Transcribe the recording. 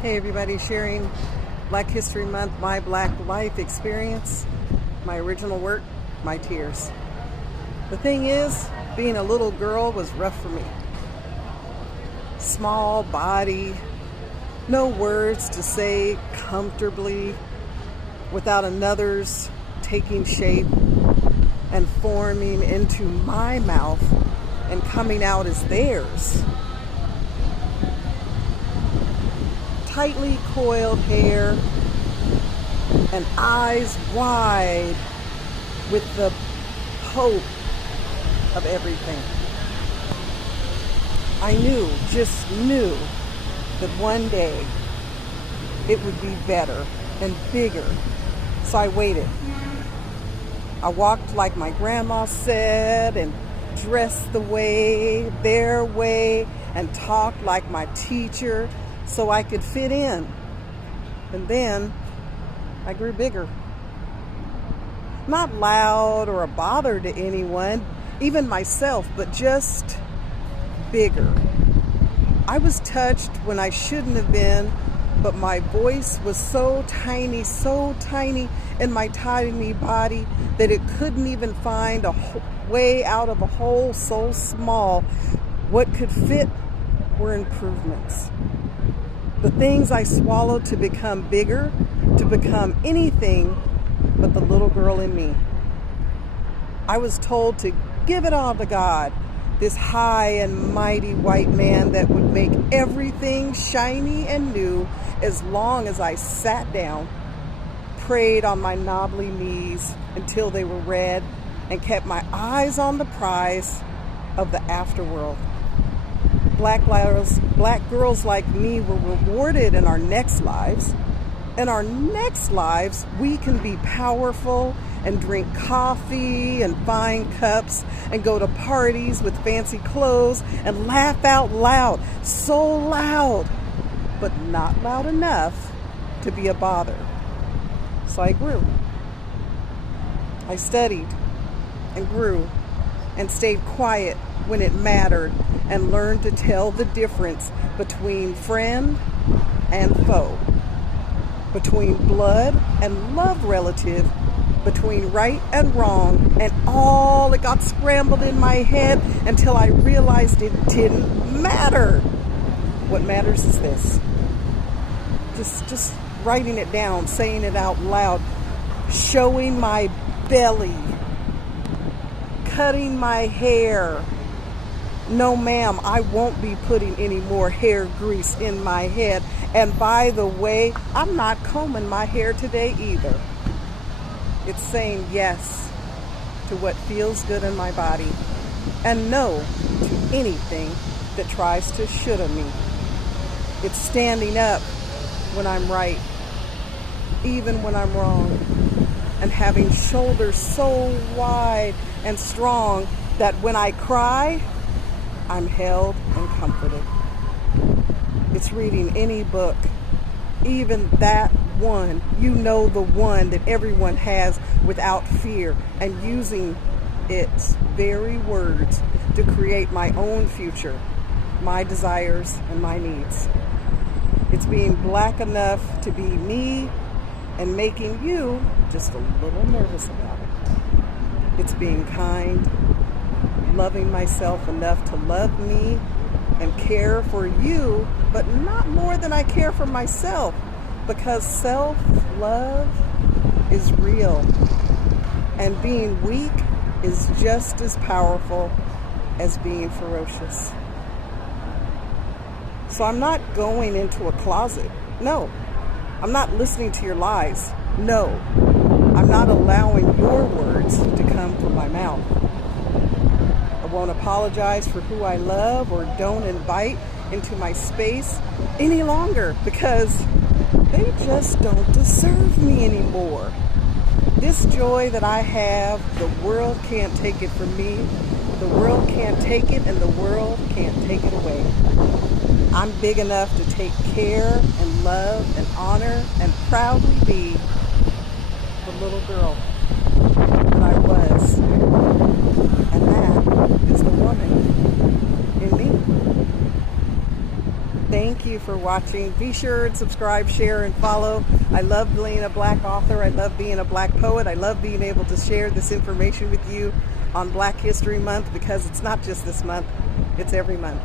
Hey everybody, sharing Black History Month, my Black life experience, my original work, my tears. The thing is, being a little girl was rough for me. Small body, no words to say comfortably without another's taking shape and forming into my mouth and coming out as theirs. Tightly coiled hair and eyes wide with the hope of everything. I just knew that one day it would be better and bigger. So I waited. I walked like my grandma said and dressed their way, and talked like my teacher so I could fit in. And then I grew bigger. Not loud or a bother to anyone, even myself, but just bigger. I was touched when I shouldn't have been, but my voice was so tiny in my tiny body that it couldn't even find a way out of a hole so small. What could fit were improvements. The things I swallowed to become bigger, to become anything but the little girl in me. I was told to give it all to God, this high and mighty white man that would make everything shiny and new as long as I sat down, prayed on my knobbly knees until they were red, and kept my eyes on the prize of the afterworld. Black girls like me were rewarded in our next lives. In our next lives, we can be powerful and drink coffee and fine cups and go to parties with fancy clothes and laugh out loud, so loud, but not loud enough to be a bother. So I grew. I studied and grew and stayed quiet when it mattered and learned to tell the difference between friend and foe, between blood and love relative, between right and wrong, and all it got scrambled in my head until I realized it didn't matter. What matters is this. Just writing it down, saying it out loud, showing my belly, cutting my hair. No, ma'am, I won't be putting any more hair grease in my head. And by the way, I'm not combing my hair today either. It's saying yes to what feels good in my body and no to anything that tries to shoulda me. It's standing up when I'm right, even when I'm wrong, and having shoulders so wide and strong that when I cry, I'm held and comforted. It's reading any book, even that one, the one that everyone has without fear, and using its very words to create my own future, my desires and my needs. It's being black enough to be me and making you just a little nervous about it. It's being kind, loving myself enough to love me and care for you, but not more than I care for myself, because self-love is real, and being weak is just as powerful as being ferocious. So I'm not going into a closet. No. I'm not listening to your lies. No. I'm not allowing your words to come from my mouth. I won't apologize for who I love or don't invite into my space any longer, because they just don't deserve me anymore. This joy that I have, the world can't take it from me. The world can't take it, and the world can't take it away. I'm big enough to take care and love and honor and proudly be the little girl that I was. And that is the woman in me. Thank you. you for watching. Be sure and subscribe, share, and follow. I love being a Black author. I love being a Black poet. I love being able to share this information with you on Black History Month, because it's not just this month, it's every month.